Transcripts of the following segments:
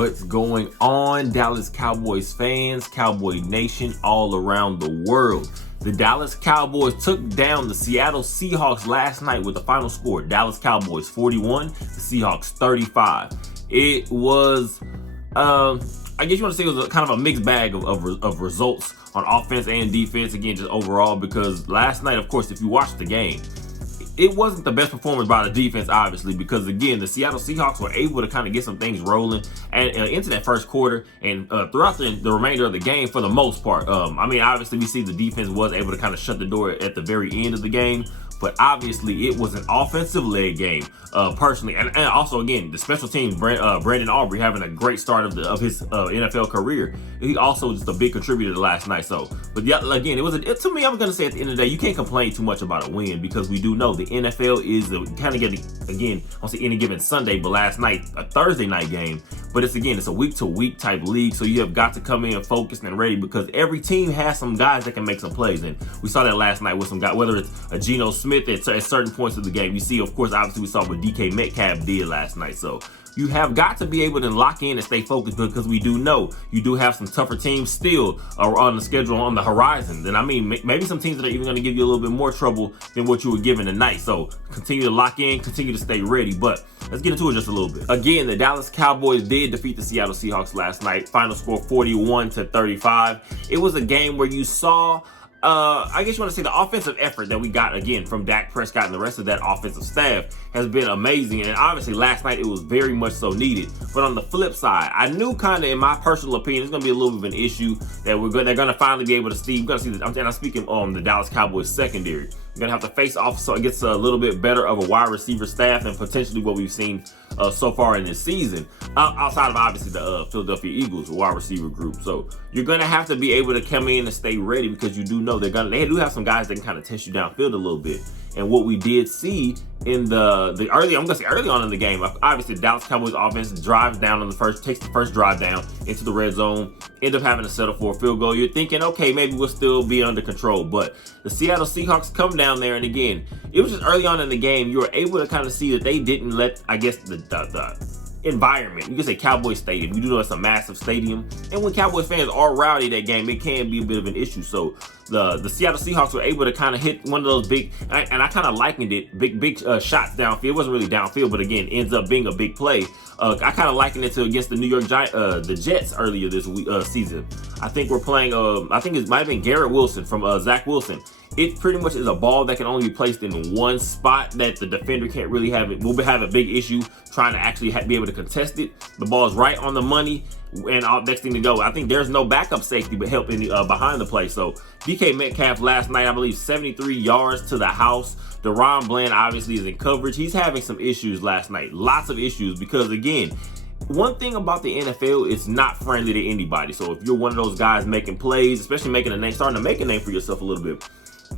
What's going on, Dallas Cowboys fans, Cowboy Nation all around the world? The Dallas Cowboys took down the Seattle Seahawks last night with the final score. Dallas Cowboys 41, the Seahawks 35. It was, I guess you want to say it was kind of a mixed bag of results on offense and defense, again, just overall, because last night, of course, if you watched the game, it wasn't the best performance by the defense, obviously, because, again, the Seattle Seahawks were able to kind of get some things rolling and into that first quarter and throughout the remainder of the game for the most part. I mean, obviously, we see the defense was able to kind of shut the door at the very end of the game, but obviously, it was an offensive-led game, personally. And also, again, the special teams, Brandon Aubrey having a great start of his NFL career. He also was just a big contributor last night. So, but yeah, again, to me, I'm going to say at the end of the day, you can't complain too much about a win because we do know the NFL is kind of getting, again, I won't say any given Sunday, but last night, a Thursday night game. But it's a week-to-week type league, so you have got to come in focused and ready because every team has some guys that can make some plays. And we saw that last night with some guys, whether it's a Geno Smith at certain points of the game. You see, of course, obviously we saw what DK Metcalf did last night. So you have got to be able to lock in and stay focused because we do know you do have some tougher teams still on the schedule on the horizon. And I mean, maybe some teams that are even going to give you a little bit more trouble than what you were given tonight. So continue to lock in, continue to stay ready. But let's get into it just a little bit. Again, the Dallas Cowboys did defeat the Seattle Seahawks last night. Final score 41-35. It was a game where you saw, I guess you want to say the offensive effort that we got, again, from Dak Prescott and the rest of that offensive staff has been amazing. And obviously last night it was very much so needed. But on the flip side, I knew kind of, in my personal opinion, it's going to be a little bit of an issue that they're going to finally be able to see. We're going to see, I'm speaking on the Dallas Cowboys secondary. You're going to have to face off so it gets a little bit better of a wide receiver staff and potentially what we've seen so far in this season, outside of obviously the Philadelphia Eagles wide receiver group. So you're going to have to be able to come in and stay ready because you do know they do have some guys that can kind of test you downfield a little bit. And what we did see in the early on in the game, obviously the Dallas Cowboys offense drives down takes the first drive down into the red zone, end up having to settle for a field goal. You're thinking, okay, maybe we'll still be under control. But the Seattle Seahawks come down there, and again, it was just early on in the game, you were able to kind of see that they didn't let, I guess, the environment. You can say Cowboys Stadium. You do know it's a massive stadium. And when Cowboys fans are rowdy that game, it can be a bit of an issue. So the Seattle Seahawks were able to kind of hit one of those big, and I kind of likened it, big shots downfield. It wasn't really downfield, but again, ends up being a big play. I kind of likened it to against the New York the Jets earlier this season. I think we're playing, I think it might have been Garrett Wilson from Zach Wilson. It pretty much is a ball that can only be placed in one spot that the defender can't really have it. We'll have a big issue trying to actually be able to contest it. The ball is right on the money, and next thing to go, I think there's no backup safety but helping behind the play. So DK Metcalf last night, I believe 73 yards to the house. DaRon Bland obviously is in coverage. He's having some issues last night, lots of issues, because again, one thing about the NFL, it's not friendly to anybody. So if you're one of those guys making plays, especially starting to make a name for yourself a little bit,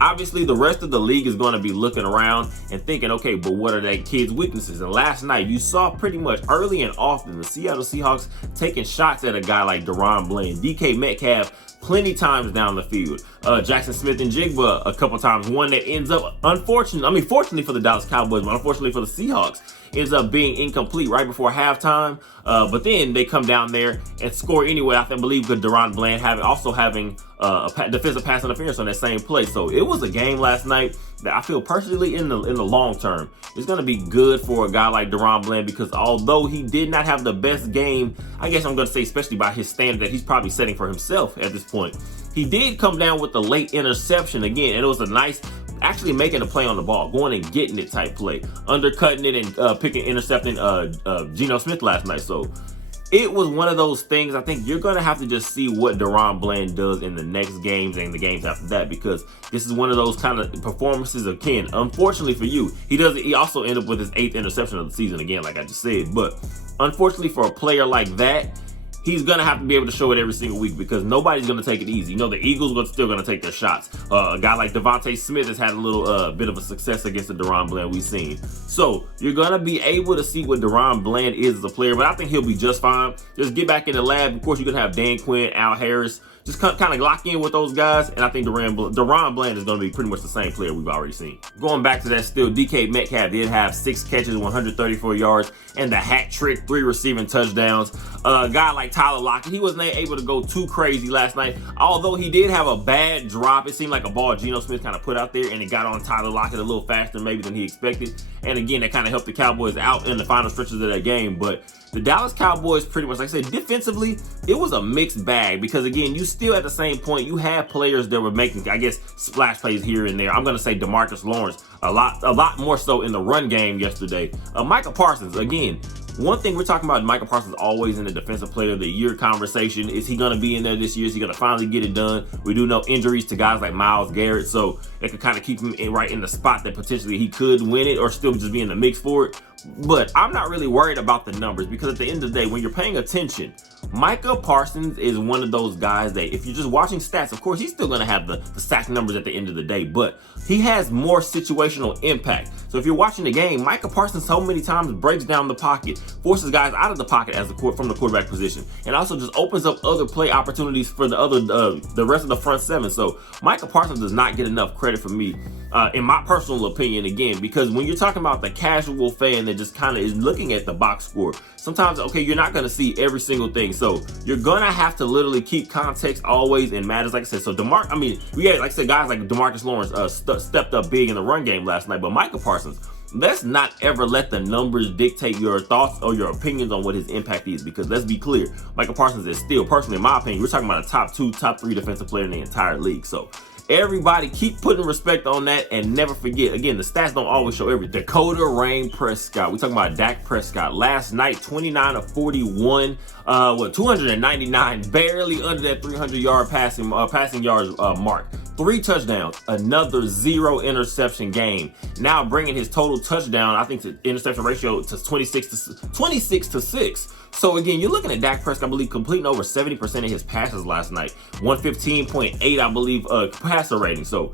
obviously the rest of the league is going to be looking around and thinking, okay, but what are that kid's weaknesses? And last night you saw pretty much early and often the Seattle Seahawks taking shots at a guy like DaRon Bland, DK Metcalf plenty times down the field, Jackson Smith and Jigba a couple times, one that ends up fortunately for the Dallas Cowboys, but unfortunately for the Seahawks, ends up being incomplete right before halftime. But then they come down there and score anyway. I believe with DaRon Bland having a defensive pass interference on that same play. So it was a game last night that I feel personally in the long term is going to be good for a guy like DaRon Bland, because although he did not have the best game, I guess I'm going to say, especially by his standard that he's probably setting for himself at this point, he did come down with the late interception again, and it was a nice, actually making a play on the ball, going and getting it type play, undercutting it and intercepting Geno Smith last night. So it was one of those things. I think you're going to have to just see what DaRon Bland does in the next games and the games after that, because this is one of those kind of performances. Again, unfortunately for you, he also ended up with his 8th interception of the season again, like I just said. But unfortunately for a player like that, he's going to have to be able to show it every single week because nobody's going to take it easy. You know, the Eagles are still going to take their shots. A guy like Devontae Smith has had a little bit of a success against the DaRon Bland we've seen. So you're going to be able to see what DaRon Bland is as a player, but I think he'll be just fine. Just get back in the lab. Of course, you're going to have Dan Quinn, Al Harris, just kind of lock in with those guys, and I think DaRon Bland is going to be pretty much the same player we've already seen. Going back to that still, DK Metcalf did have 6 catches, 134 yards, and the hat trick, 3 receiving touchdowns. A guy like Tyler Lockett, he wasn't able to go too crazy last night, although he did have a bad drop. It seemed like a ball Geno Smith kind of put out there, and it got on Tyler Lockett a little faster maybe than he expected. And again, that kind of helped the Cowboys out in the final stretches of that game. But the Dallas Cowboys pretty much, like I said, defensively, it was a mixed bag because, again, you still at the same point, you had players that were making, I guess, splash plays here and there. I'm going to say DeMarcus Lawrence a lot more so in the run game yesterday. Micah Parsons, again, one thing we're talking about, Micah Parsons always in the Defensive Player of the Year conversation. Is he going to be in there this year? Is he going to finally get it done? We do know injuries to guys like Myles Garrett, so it could kind of keep him right in the spot that potentially he could win it or still just be in the mix for it. But I'm not really worried about the numbers because at the end of the day, when you're paying attention, Micah Parsons is one of those guys that if you're just watching stats, of course, he's still going to have the sack numbers at the end of the day, but he has more situational impact. So if you're watching the game, Micah Parsons so many times breaks down the pocket, forces guys out of the pocket from the quarterback position, and also just opens up other play opportunities for the rest of the front seven. So Micah Parsons does not get enough credit from me, in my personal opinion, again, because when you're talking about the casual fan that just kind of is looking at the box score, sometimes, okay, you're not going to see every single thing. So you're going to have to literally keep context always in matters. Like I said, so we had, like I said, guys like DeMarcus Lawrence stepped up big in the run game last night, but Micah Parsons, let's not ever let the numbers dictate your thoughts or your opinions on what his impact is, because let's be clear, Micah Parsons is still, personally, in my opinion, we're talking about a top 2, top 3 defensive player in the entire league. So everybody keep putting respect on that, and never forget, again, the stats don't always show everything. Dakota Rain Prescott, we're talking about Dak Prescott. Last night, 29 of 41, 299, barely under that 300-yard passing yards mark. 3 touchdowns, another 0 interception game. Now bringing his total touchdown, I think, to interception ratio to 26 to 6. So again, you're looking at Dak Prescott, I believe, completing over 70% of his passes last night. 115.8, I believe, passer rating. So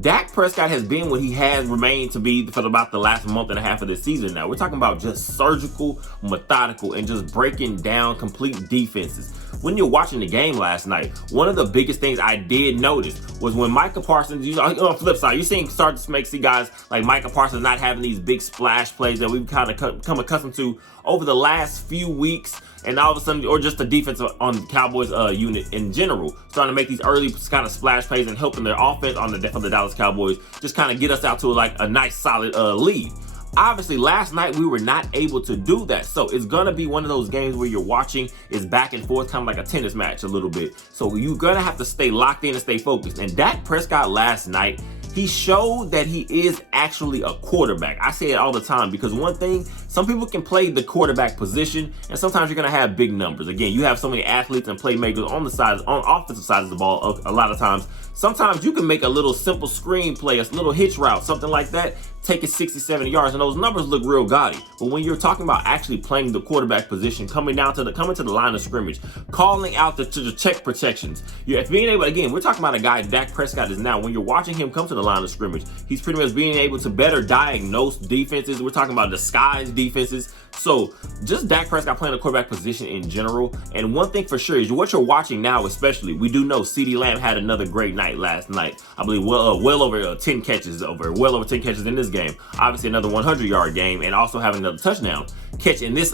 Dak Prescott has been what he has remained to be for about the last month and a half of this season now. We're talking about just surgical, methodical, and just breaking down complete defenses. When you're watching the game last night, one of the biggest things I did notice was when Micah Parsons, on the flip side, you're starting to see guys like Micah Parsons not having these big splash plays that we've kind of come accustomed to over the last few weeks, and all of a sudden, or just the defense on the Cowboys unit in general, starting to make these early kind of splash plays and helping their offense on the Dallas Cowboys just kind of get us out to like a nice solid lead. Obviously, last night we were not able to do that. So it's going to be one of those games where you're watching is back and forth, kind of like a tennis match a little bit. So you're going to have to stay locked in and stay focused. And Dak Prescott last night, he showed that he is actually a quarterback. I say it all the time because one thing, some people can play the quarterback position, and sometimes you're going to have big numbers. Again, you have so many athletes and playmakers on offensive sides of the ball a lot of times. Sometimes you can make a little simple screen play, a little hitch route, something like that, take it 60, 70 yards, and those numbers look real gaudy. But when you're talking about actually playing the quarterback position, coming to the line of scrimmage, calling out the check protections, if being able, again, we're talking about a guy, Dak Prescott is now, when you're watching him come to the line of scrimmage, he's pretty much being able to better diagnose defenses. We're talking about disguised defenses. So just Dak Prescott playing the quarterback position in general. And one thing for sure is what you're watching now, especially, we do know CeeDee Lamb had another great night last night. I believe well over 10 catches in this game. Obviously another 100-yard game, and also having another touchdown catch in this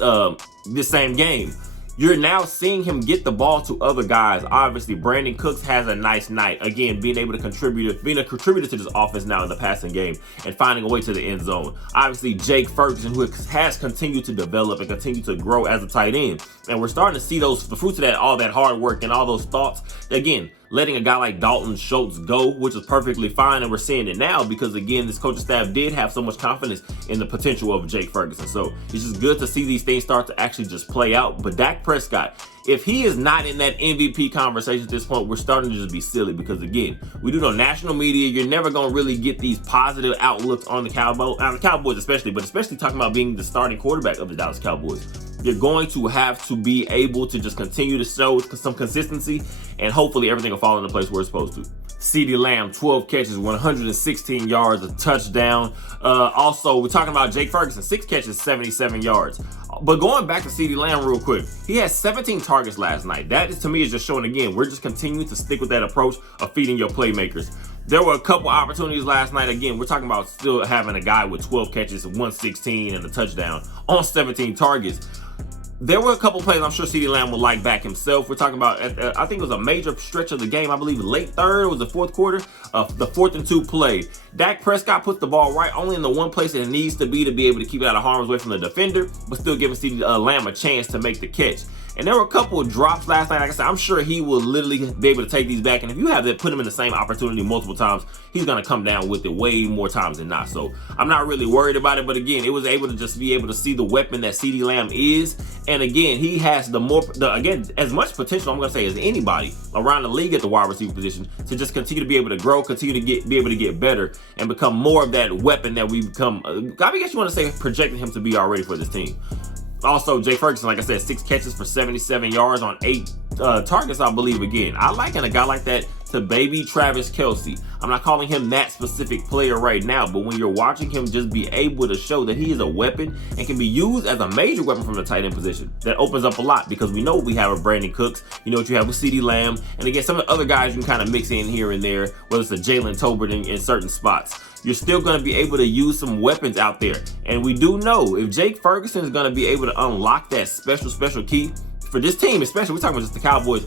same game. You're now seeing him get the ball to other guys. Obviously, Brandon Cooks has a nice night. Again, being able to being a contributor to this offense now in the passing game and finding a way to the end zone. Obviously, Jake Ferguson, who has continued to develop and continue to grow as a tight end. And we're starting to see the fruits of that, all that hard work and all those thoughts. Again, letting a guy like Dalton Schultz go, which is perfectly fine, and we're seeing it now because, again, this coaching staff did have so much confidence in the potential of Jake Ferguson. So it's just good to see these things start to actually just play out. But Dak Prescott, if he is not in that MVP conversation at this point, we're starting to just be silly because, again, we do know national media, you're never going to really get these positive outlooks on the Cowboys especially, but especially talking about being the starting quarterback of the Dallas Cowboys. You're going to have to be able to just continue to show some consistency, and hopefully everything will fall into place where it's supposed to. CeeDee Lamb, 12 catches, 116 yards, a touchdown. Also, we're talking about Jake Ferguson, 6 catches, 77 yards. But going back to CeeDee Lamb real quick, he had 17 targets last night. That is, to me, is just showing, again, we're just continuing to stick with that approach of feeding your playmakers. There were a couple opportunities last night. Again, we're talking about still having a guy with 12 catches, 116, and a touchdown on 17 targets. There were a couple plays I'm sure CeeDee Lamb would like back himself. We're talking about, I think it was a major stretch of the game. I believe late third, it was the fourth quarter, the 4th and 2 play. Dak Prescott puts the ball right only in the one place that it needs to be able to keep it out of harm's way from the defender, but still giving CeeDee Lamb a chance to make the catch. And there were a couple of drops last night. Like I said, I'm sure he will literally be able to take these back. And if you have that, put him in the same opportunity multiple times, he's going to come down with it way more times than not. So I'm not really worried about it. But again, it was able to just be able to see the weapon that CeeDee Lamb is. And again, he has again, as much potential, I'm going to say, as anybody around the league at the wide receiver position to just continue to be able to grow, continue to be able to get better and become more of that weapon that we become, I guess you want to say, projecting him to be already for this team. Also, Jake Ferguson, like I said, 6 catches for 77 yards on 8 targets, I believe. Again, I liken a guy like that to baby Travis Kelce. I'm not calling him that specific player right now, but when you're watching him just be able to show that he is a weapon and can be used as a major weapon from the tight end position, that opens up a lot, because we know what we have with Brandon Cooks. You know what you have with CeeDee Lamb. And again, some of the other guys you can kind of mix in here and there, whether it's a Jalen Tolbert in certain spots. You're still going to be able to use some weapons out there. And we do know if Jake Ferguson is going to be able to unlock that special key for this team, especially, we're talking about just the Cowboys.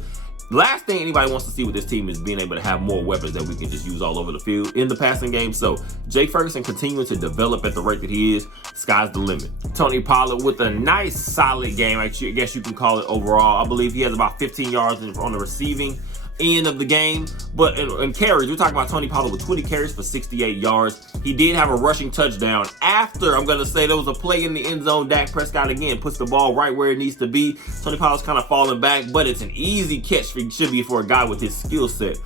Last thing anybody wants to see with this team is being able to have more weapons that we can just use all over the field in the passing game. So Jake Ferguson continuing to develop at the rate that he is, sky's the limit. Tony Pollard with a nice solid game, I guess you can call it overall. I believe he has about 15 yards on the receiving end of the game. But in carries, we're talking about Tony Pollard with 20 carries for 68 yards. He did have a rushing touchdown after, I'm going to say, there was a play in the end zone. Dak Prescott, again, puts the ball right where it needs to be. Tony Pollard's kind of falling back, but it's an easy catch, should be, for a guy with his skill set.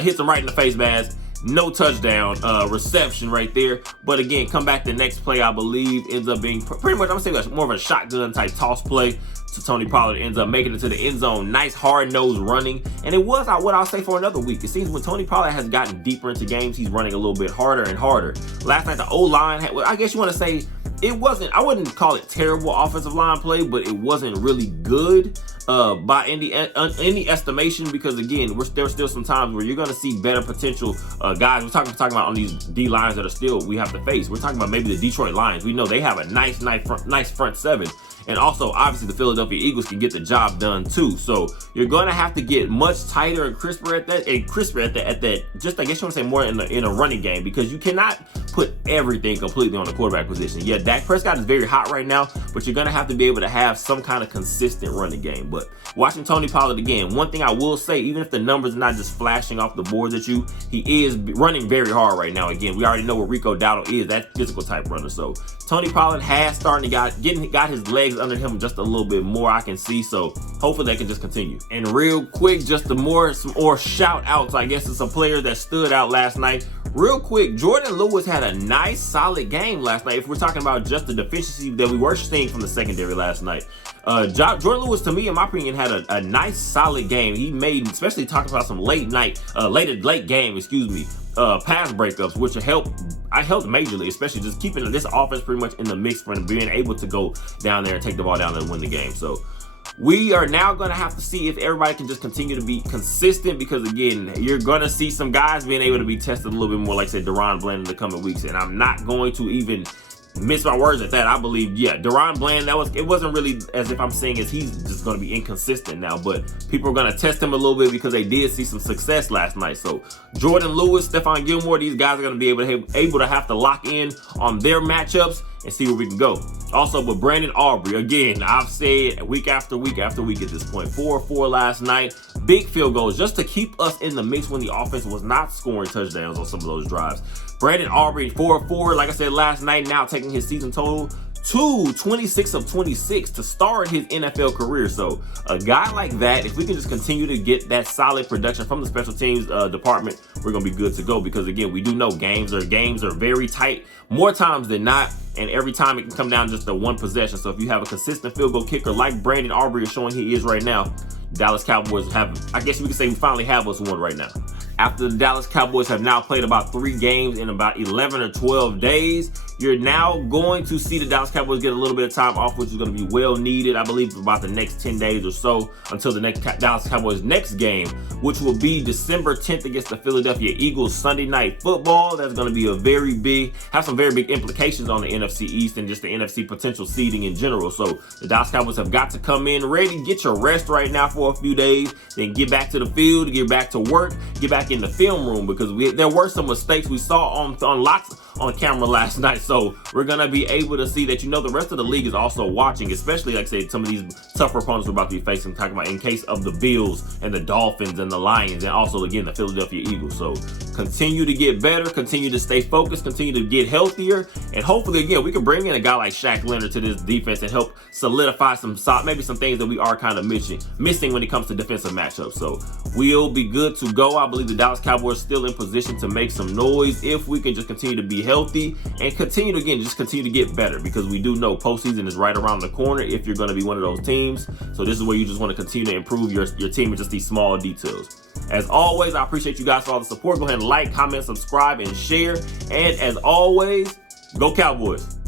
Hits him right in the face mask. No touchdown reception right there. But again, come back the next play, I believe, ends up being pretty much, I'm going to say, more of a shotgun type toss play. So Tony Pollard ends up making it to the end zone. Nice hard-nosed running. And it was what I'll say for another week. It seems when Tony Pollard has gotten deeper into games, he's running a little bit harder and harder. Last night, the O-line, I guess you want to say, it wasn't, I wouldn't call it terrible offensive line play, but it wasn't really good by any estimation, because again, there's still some times where you're going to see better potential guys. We're talking about on these D lines that are still we have to face. We're talking about maybe the Detroit Lions. We know they have a nice front seven. And also, obviously, the Philadelphia Eagles can get the job done too. So you're going to have to get much tighter and crisper at that, just, I guess you want to say, more in a running game, because you cannot put everything completely on the quarterback position. Yeah, Dak Prescott is very hot right now, but you're going to have to be able to have some kind of consistent running game. But watching Tony Pollard again, one thing I will say, even if the numbers are not just flashing off the board at you, he is running very hard right now. Again, we already know what Rico Dowdle is, that physical type runner. So Tony Pollard has started to got his legs under him just a little bit more, I can see. So hopefully they can just continue. And real quick, just some more shout outs, I guess, to some players that stood out last night. Real quick, Jordan Lewis had a nice solid game last night. If we're talking about just the deficiency that we were seeing from the secondary last night, Jordan Lewis, to me, in my opinion, had a nice solid game. He made, especially talking about some late game, pass breakups, which helped majorly, especially just keeping this offense pretty much in the mix for being able to go down there and take the ball down and win the game. So we are now going to have to see if everybody can just continue to be consistent, because again, you're going to see some guys being able to be tested a little bit more, like I said, Deron Bland, in the coming weeks. And I'm not going to even miss my words at that. I believe, yeah, Deron Bland, it wasn't really as if I'm saying as he's just going to be inconsistent now, but people are going to test him a little bit because they did see some success last night. So Jordan Lewis, Stephon Gilmore, these guys are going to be able to have to lock in on their matchups and see where we can go. Also, with Brandon Aubrey, again, I've said week after week after week at this point, 4-4 last night, big field goals just to keep us in the mix when the offense was not scoring touchdowns on some of those drives. Brandon Aubrey, 4-4, like I said last night, now taking his season total to 26 of 26 to start his NFL career. So a guy like that, if we can just continue to get that solid production from the special teams department, we're going to be good to go, because again, we do know games are very tight more times than not, and every time it can come down just to one possession. So if you have a consistent field goal kicker like Brandon Aubrey is showing he is right now, Dallas Cowboys have, I guess we could say, we finally have us one right now. After the Dallas Cowboys have now played about 3 games in about 11 or 12 days, you're now going to see the Dallas Cowboys get a little bit of time off, which is going to be well needed. I believe about the next 10 days or so until the next Dallas Cowboys next game, which will be December 10th against the Philadelphia Eagles, Sunday Night Football. That's going to be have some very big implications on the NFC East and just the NFC potential seeding in general. So the Dallas Cowboys have got to come in ready, get your rest right now for a few days, then get back to the field, get back to work, get back in the film room, because there were some mistakes we saw on lots on camera last night. So we're gonna be able to see that, the rest of the league is also watching, especially like I said, some of these tougher opponents we're about to be facing, talking about in case of the Bills and the Dolphins and the Lions, and also again the Philadelphia Eagles. So continue to get better, continue to stay focused, continue to get healthier, and hopefully again we can bring in a guy like Shaq Leonard to this defense and help solidify maybe some things that we are kind of missing when it comes to defensive matchups. So we'll be good to go. I believe the Dallas Cowboys still in position to make some noise if we can just continue to be healthy and continue to get better, because we do know postseason is right around the corner if you're going to be one of those teams. So this is where you just want to continue to improve your team with just these small details. As always, I appreciate you guys for all the support. Go ahead and like, comment, subscribe, and share. And as always, go Cowboys.